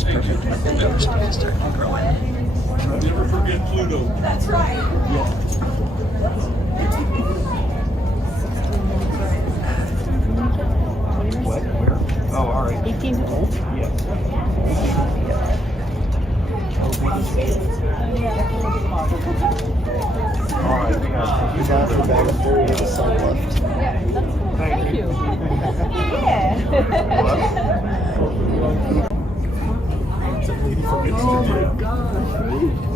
It's perfect. My belly's starting to grow in. Never forget Pluto. That's right. What? Where? Oh, all right. 18 to 20. Yeah. All right, we got you got the bag of berry and some left. Thank you. Oh my gosh.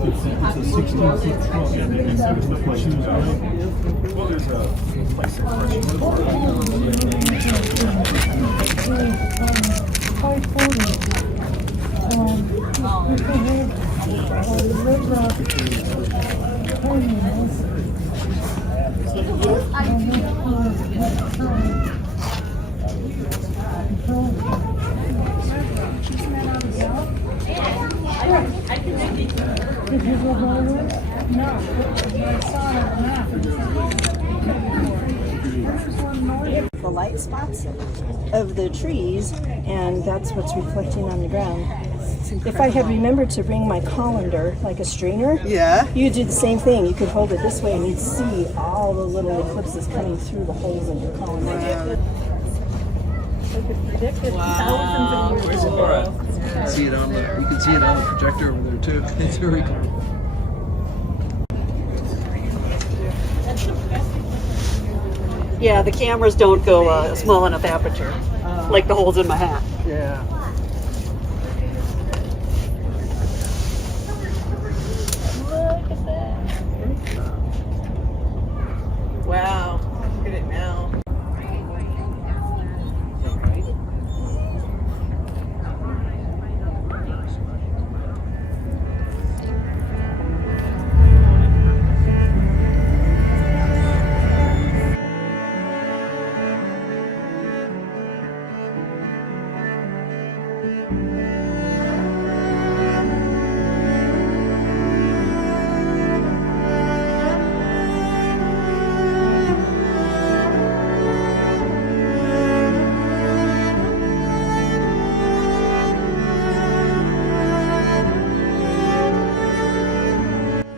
It's a 16-foot trunk. And it's what she was wearing. Well, there's a place that's the light spots of the trees, and that's what's reflecting on the ground. If I had remembered to bring my colander, like a strainer, you'd do the same thing. You could hold it this way and you'd see all the little eclipses coming through the holes in your colander. Wow. Where's Laura? You can see it on the projector over there too. It's very cool. Yeah, the cameras don't go a small enough aperture, like the holes in my hat. Yeah. Look at that. Wow. Look at it now.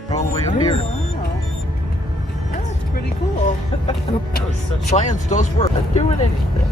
All the way up here. Wow. That's pretty cool. Science does work. Doing anything.